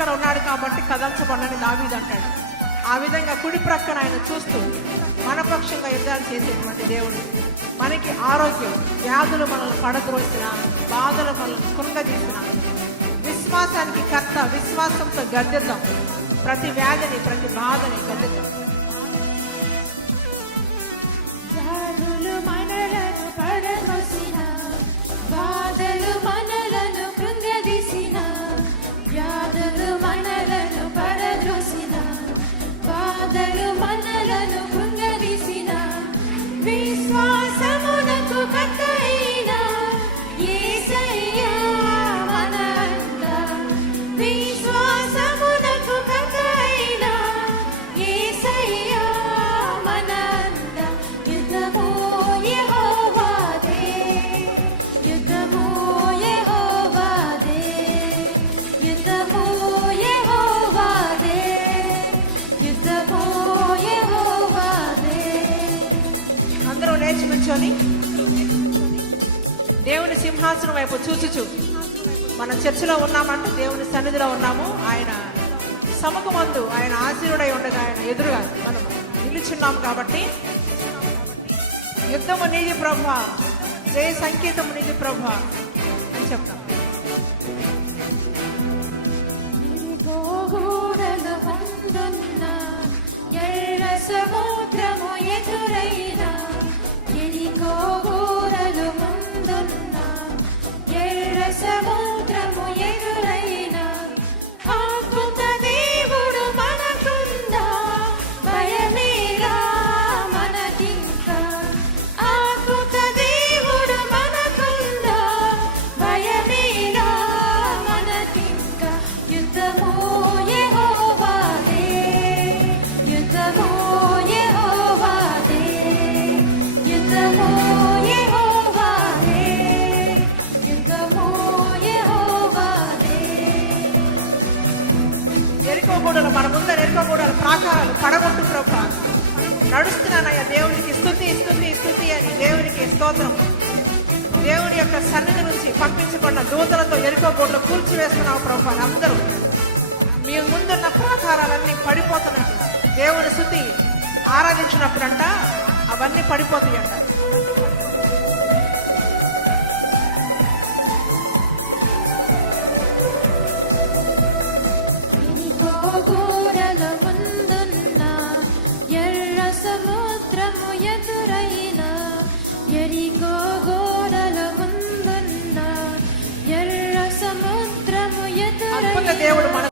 ప్రక్కన ఉన్నాడు కాబట్టి కదల్చబడని దావీదు అంటాడు. ఆ విధంగా కుడి ప్రక్కన ఆయన చూస్తూ మన పక్షంగా యుద్ధాలు చేసేటువంటి దేవుడు. మనకి ఆరోగ్యం, వ్యాధులు మనల్ని పడద్రోసిన, బాధలు మనల్ని కృంగదీసిన, విశ్వాసానికి కర్త, విశ్వాసంతో గద్దెద్దాం. ప్రతి వ్యాధిని, ప్రతి బాధని గద్దెద్దాం. వ్యాధులు మనలను పడద్రోసిన, బాధలు మనలను కృంగదీసిన, వ్యాధులు మనలను పడద్రోసిన, బాధలు మనలను కృంగదీసిన, విశ్వాసమునకు కర్తయైన యేసయ్యా మన అండ. విశ్వాసమునకు కర్తయైన యేసయ్యా మన అండ. యుద్ధము యెహోవాదే, యుద్ధము యెహోవాదే, యుద్ధము యెహోవాదే, యుద్ధము యెహోవాదే. అందరూ లేచి కూర్చొని దేవుని సింహాసనం వైపు చూచుచు, మనం చర్చిలో ఉన్నామంటే దేవుని సన్నిధిలో ఉన్నాము. ఆయన సముఖమందు ఆయన ఆశీనుడై ఉండగా ఆయన ఎదురుగా మనం నిలుచున్నాము. కాబట్టి యుద్ధము నీది ప్రభువా, జయ సంకేతము నీది ప్రభువా అని చెప్తాం. గోగూడలు ముందున్న ఎర్ర సముద్రము ఎదురైన, ఎరికో గోడలు ముందున్న ఎర్ర సముద్రము ఎదురైన, అద్భుత దేవుడు మనకుందా, భయమేలా మనకింకా. అద్భుత దేవుడు మనకుందా, భయమేలా మనకింకా. యుద్ధము యెహోవాదే, యుద్ధము యెహోవాదే, యుద్ధము యెహోవాదే, యుద్ధము యెహోవాదే. ఎరుకో గూడలు మన ముందర, ఎరుకో గూడలు ప్రాకారాలు పడగొట్టు ప్రభువా. నడుస్తున్నానయ్యా దేవునికి స్తుతి స్తుతి స్తుతి అని, దేవునికి స్తోత్రం. దేవుని యొక్క సన్నిధి నుంచి పంపించబడిన దూతలతో ఎరుకో గూడలు కూల్చివేస్తున్నావు ప్రభువా. అందరూ మీ ముందున్న ప్రాకారాలన్నీ పడిపోతున్నట్టు దేవుని స్తుతి ఆరాధించినప్పుడంట అవన్నీ పడిపోతాయంట. ఎరికో గోడల ముందున్న ఎర్ర సముద్రము ఎదురైన, ఎరికో గోడల ముందున్న ఎర్ర సముద్రము అద్భుత ఎదురైన. దేవుడు మన